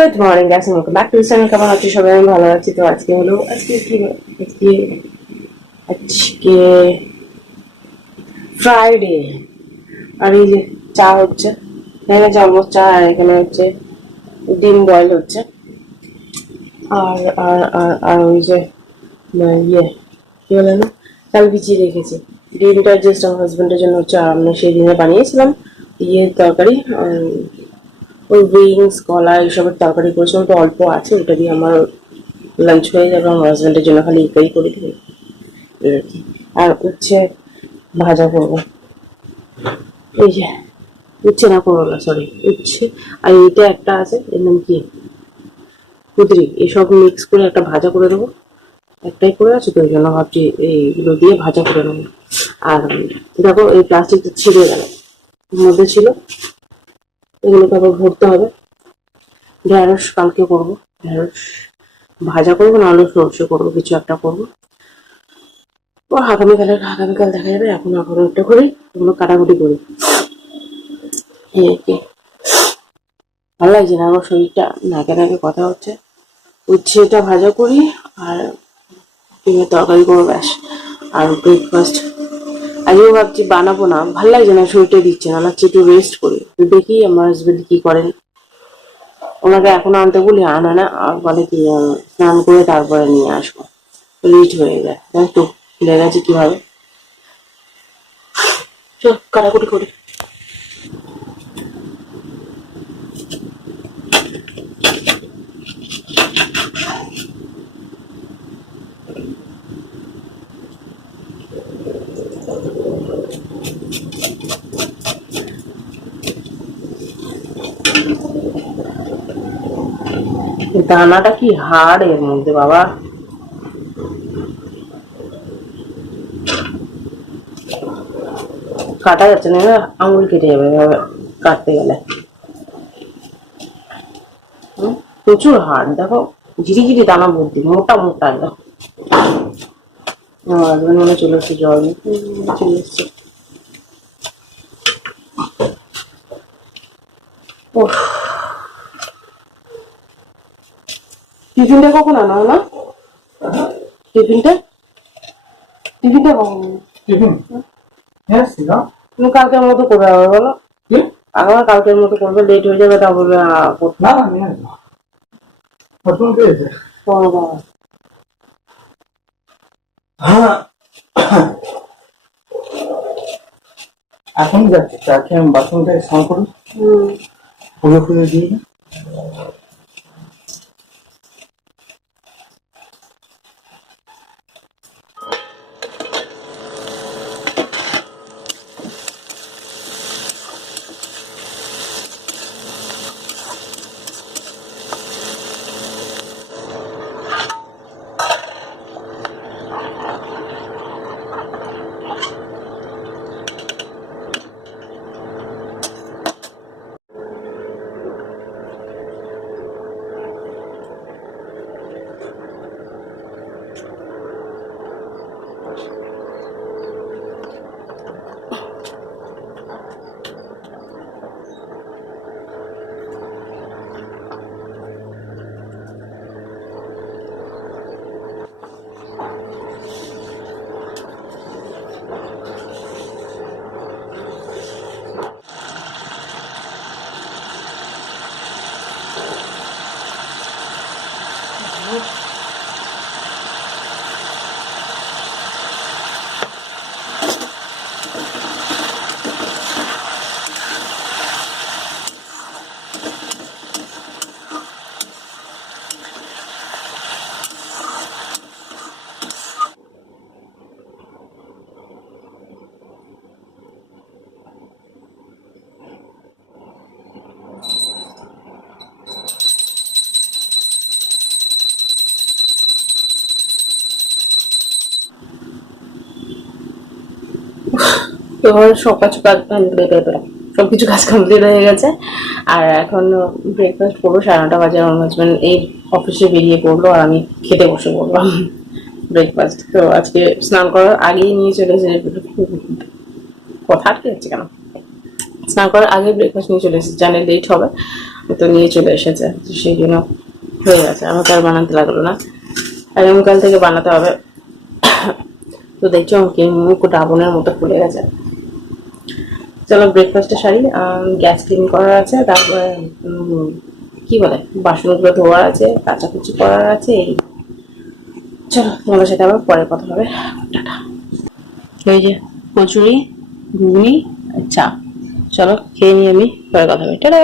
Good morning guys, welcome back to the channel. কেমন আছো সবাই? আমি ভালো আছি। তো আজকে হলো আজকে ফ্রাইডে, আর এই যে চা হচ্ছে, এখানে চামচ চা, আর এখানে হচ্ছে ডিম বয়েল হচ্ছে, আর আর আর আর ওই যে ইয়ে কি বলে না, চাল ভিজিয়ে রেখেছি। ডিমটা জাস্ট আমার হাজবেন্ডের জন্য হচ্ছে, আমি সেই দিনে বানিয়েছিলাম ইয়ে তরকারি, ওই উইংস কলা এইসবের তরকারি করেছিলাম, তো অল্প আছে, ওটা দিয়ে আমার লাঞ্চ হয়ে যাবে। আমার হাজবেন্ডের জন্য খালি এটাই করে দিই আর উচ্ছে ভাজা করবো। এই যে উচ্ছে না, করলা, সরি উচ্ছে, আর এইটা একটা আছে, এর নাম কি, কুদরি, এসব মিক্স করে একটা ভাজা করে দেবো। একটাই করে আছে তো ওই জন্য ভাবছি এইগুলো দিয়ে ভাজা করে নেবো। আর দেখো এই প্লাস্টিকটা ছিঁড়ে গেল, মধ্যে ছিল, এগুলোকে আবার ভরতে হবে। ঢেঁড়স কালকে করবো, ঢেঁড়স ভাজা করবো, নাহলে সর্ষে করবো, কিছু একটা করবো। ও আগামীকাল দেখা যাবে। এখন একটা করি, ওগুলো কাটাকুটি করি। ভালো লাগছে না আমার শরীরটা, নাকে নাকে কথা হচ্ছে। উচ্ছেটা ভাজা করি আর ডিমের তরকারি করবো, ব্যাস। আর ব্রেকফাস্ট আজকেও ভাবছি বানাবো না, ভালো লাগছে না, শরীরটা দিচ্ছে না, ভাবছি একটু রেস্ট করি। দেখি আমার হাজবেন্ড কি করেন, ওনাকে এখনো আনতে বলি, আনে না, আর বলে কি স্নান করে তারপরে নিয়ে আসবো, লেট হয়ে যায়। তো ভুলে গেছে কিভাবে। চল কাটাকুটি করি। দানাটা কি হাড় এর মধ্যে বাবা, কাটা যাচ্ছে না, আঙুল কেটে যাবে এভাবে কাটতে গেলে। প্রচুর হাড়, দেখো ঝিরিঝিরি দানা ভর্তি, মোটা মোটা একদম। আমার হাজবেন্ড মনে চলে এসছে, জল চলে এসছে। টিফিনটা কখন আনাও না? টিফিনটা টিফিনটা কখন? টিফিন হ্যাঁ ছিল, তুমি কালকের মতো করবে আবার, বলো আবার কালকের মতো করবে, লেট হয়ে যাবে, তা বলবে না না নিয়ে আসবো। কখন পেয়েছে? হ্যাঁ এখন যাচ্ছি, চা খেয়ে আমি বাথরুমটাকে স্নান করি, পুজো ফুজো দিয়ে। এবার সবকিছু কাজ কমপ্লিট হয়ে গেছে। আর এখন ব্রেকফাস্ট করবো, 9:30 বাজে। আমার হাজব্যান্ড এই অফিসে বেরিয়ে পড়লো, আর আমি খেতে বসে পড়লাম ব্রেকফাস্ট। তো আজকে স্নান করার আগেই নিয়ে চলে এসেছে, কথা আটকে যাচ্ছে কেন, স্নান করার আগে ব্রেকফাস্ট নিয়ে চলে এসেছে, জানে লেট হবে। তো নিয়ে চলে এসেছে, তো সেই জন্য হয়ে গেছে, আমাকে আর বানাতে লাগলো না। আগামীকাল থেকে বানাতে হবে। তো দেখছো আমাকে মুখ ডাবনের মতো ফুলে গেছে। চলো ব্রেকফাস্টে সারি, গ্যাস ক্লিন করার আছে, তারপরে কি বলে বাসনগুলো ধোয়ার আছে, কাচাকুচি করার আছে। এই চলো তোমাদের সাথে আবার পরে কথা হবে। টাটা। এই যে কচুরি, ঘুগনি, চা। চলো খেয়ে নিই, আমি পরে কথা হবে। টাটা।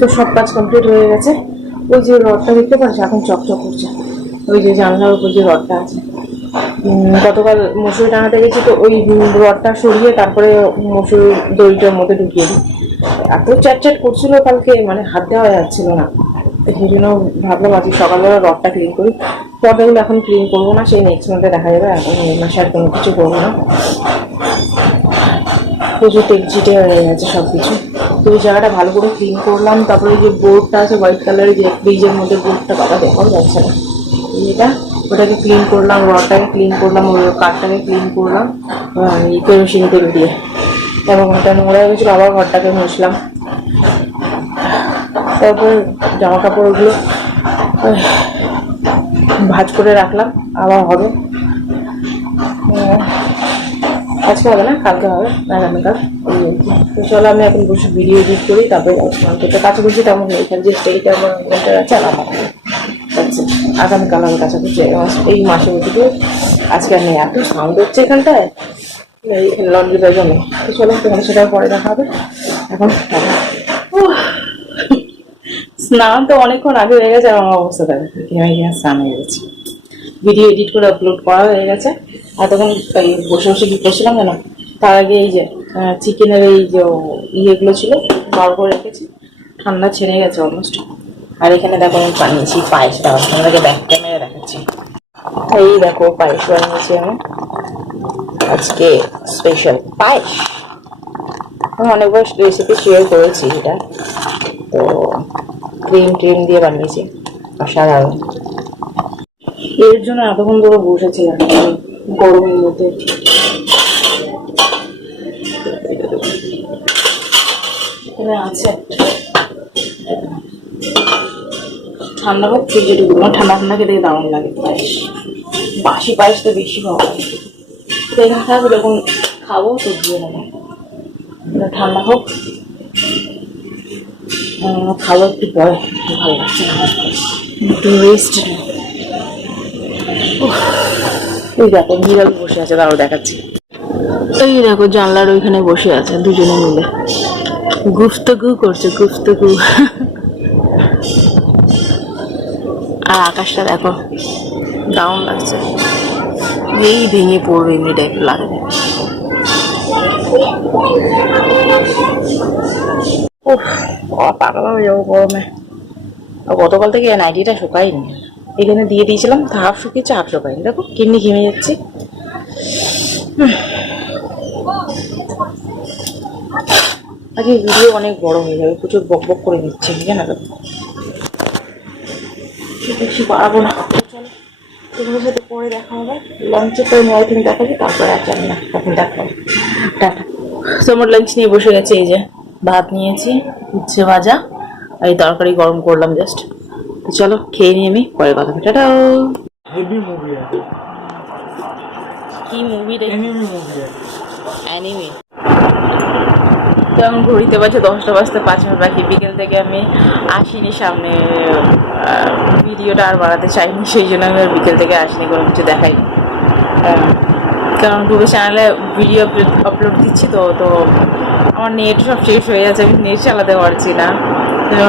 তো সব কাজ কমপ্লিট হয়ে গেছে। ওই যে রডটা দেখতে পাচ্ছ এখন চকচক করছে, ওই যে জানলার উপর যে রডটা আছে। গতকাল মসুরি টানাতে গেছি, তো ওই রডটা সরিয়ে তারপরে মসুরি দড়িটার মধ্যে ঢুকিয়ে দিই। এত চ্যাট করছিল কালকে, মানে হাত দেওয়া যাচ্ছিল না। সেই জন্য ভাবলাম আজকে সকালবেলা রডটা ক্লিন করি। পর্দাগুলো এখন ক্লিন করবো না, সেই নেক্সট মান্থে দেখা যাবে। এখন এই মাসে আর কোনো কিছু করবো না। প্রচুর তেলচিটে হয়ে গেছে সব কিছু। তো ওই জায়গাটা ভালো করে ক্লিন করলাম। তারপরে যে বোর্ডটা আছে হোয়াইট কালারের, যে ফ্রিজের মধ্যে বোর্ডটা, বাবা দেখাও যাচ্ছে না এটা, ওটাকে ক্লিন করলাম, রডটাকে ক্লিন করলাম, ওই কাঠটাকে ক্লিন করলাম কেরোসিন তেল দিয়ে। এবং ওটা নোংরা হয়ে গেছিলো, আবার ঘরটাকে মুছলাম। তারপর জামা কাপড়গুলো ভাঁজ করে রাখলাম, আবার হবে। আজকে হবে না, কালকে হবে, আগামীকাল। তো চলো আমি এখন বসে ভিডিও এডিট করি, তারপরে মার্কেটে কাছাকাছি তেমন এখানে যে স্টেট আমার আছে আমার আচ্ছা, আগামীকাল আমি কাছাকাছি এই মাসের মধ্যে। আজকে আর নেই, এত সাউন্ড হচ্ছে এখানটায়, এইখানে লন্ড্রি ব্যাগও নেই। তো চলো তোমার সেটা পরে দেখা হবে। এখন স্নান তো অনেকক্ষণ আগে হয়ে গেছে, আমার অবস্থা দেখো স্নান হয়ে গেছে। ভিডিও এডিট করে আপলোড করা হয়ে গেছে। আর তখন এই বসে বসে কি করছিলাম জানো, তার আগে এই যে চিকেনের এই যে ইয়েগুলো ছিল বার করে রেখেছি, ঠান্ডা ছেড়ে গেছে অলমোস্ট। আর এখানে দেখো আমি বানিয়েছি পায়েস, দেওয়া তোমাদেরকে ব্যাক ক্যামেরা দেখাচ্ছি। এই দেখো পায়েস বানিয়েছি আমি আজকে, স্পেশাল পায়েস। আমি অনেকবার রেসিপি শেয়ার করেছি এটা, তো ক্রিম ট্রিম দিয়ে বানিয়েছি, অসাধারণ। এর জন্য এতক্ষণ ধরে বসেছিলাম গরমের মধ্যে। এখানে আছে ঠান্ডা হোক, ফ্রিজে ঢুকবো না, ঠান্ডা ঠান্ডা খেতে দারুণ লাগে পায়েস। বাসি পায়েস তো বেশি ভালো লাগে। তো এখানে থাকবে, যখন খাবো তো দিয়ে নেবো, ঠান্ডা হোক। খাবো একটু পরে, ভালো লাগছে না, একটু রেস্ট নেই। এই দেখো বিড়াল বসে আছে, তারও দেখাচ্ছি। এই দেখো জানলার ওইখানে বসে আছে দুজনে মিলে, গুফতগু করছে, গুফতগু। আর আকাশটা দেখো, দারুণ লাগছে, এই ভেঙে পড়বে এমনি টাইপ লাগে। উফ, পাগল হয়ে যাবো গরমে। গতকাল থেকে নাইটিটা শুকাইনি, এখানে দিয়ে দিয়েছিলাম, হাফ শুকিয়েছে হাফ শুকাইনি, দেখো কেমনি ঘেমে যাচ্ছি। আজকে ভিডিও অনেক বড় হয়ে যাবে, প্রচুর বক বক করে দিচ্ছে, জানো তো, বেশি পারবো না। চলো তোমাদের সাথে পরে দেখা হবে, লাঞ্চের টাইম আই থিঙ্ক দেখাবি, তারপরে আর জানি না তখন দেখা হবে। টাটা। তোমার লাঞ্চ নিয়ে বসে গেছে, এই যে ভাত নিয়েছি, উচ্ছে ভাজা, এই তরকারি গরম করলাম জাস্ট। তো চলো খেয়ে নিয়ে আমি পরে কথা হবে। টাটা। হেভি মুভি আছে, কি মুভি রে? এনিমি মুভি আছে। অ্যানিমে। তো এখন ঘড়িতে বাজে 10টা বাজতে 5 মিনিট বাকি। বিকেল থেকে আমি আসিনি সামনে, ভিডিওটা আর বাড়াতে চাইনি, সেই জন্য আমি আর বিকেল থেকে আসিনি, কোনো কিছু দেখাইনি। কারণ গ্রুপে চ্যানেলে ভিডিও আপলোড দিচ্ছি, তো তো আমার নেট সব শেষ হয়ে যাচ্ছে, আমি নেট চালাতে পারছি না,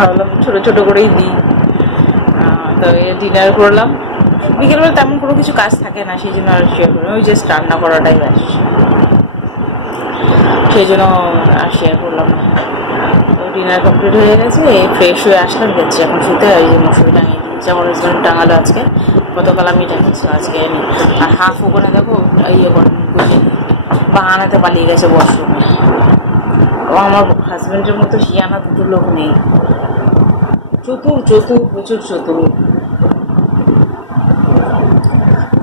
ভাবলাম ছোটো ছোটো করেই দিই। তো ডিনার করলাম, বিকেলবেলা তেমন কোনো কিছু কাজ থাকে না, সেই জন্য আর শেয়ার করি, ওই জাস্ট রান্না করাটাই ব্যাস, সেই জন্য আর শেয়ার করলাম না। তো ডিনার কমপ্লিট হয়ে গেছে, ফ্রেশ হয়ে আসলাম, যাচ্ছি এখন শুতে। এই যে মশুরি টাঙিয়ে দিয়েছি, আমার হাজব্যান্ড টাঙালো আজকে, গতকাল আমি টাঙিয়েছি, আজকে আমি। আর হাফ ওখানে দেখো ইয়ে করে বাহানাতে পালিয়ে গেছে ওয়াশরুমে। ও আমার হাজব্যান্ডের মতো শিয়ানা দুটো লোক নেই, চতুর চতুর, প্রচুর চতুর।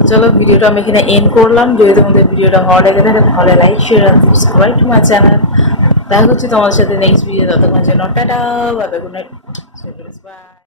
চলো ভিডিওটা আমি এখানে এন্ড করলাম। যদি তোমাদের ভিডিওটা ভালো লেগে থাকে তাহলে লাইক, শেয়ার আর সাবস্ক্রাইব টু মাই চ্যানেল। দেখা হচ্ছে তোমাদের সাথে নেক্সট ভিডিও, ততক্ষণের জন্য tata, bye bye, good night, by.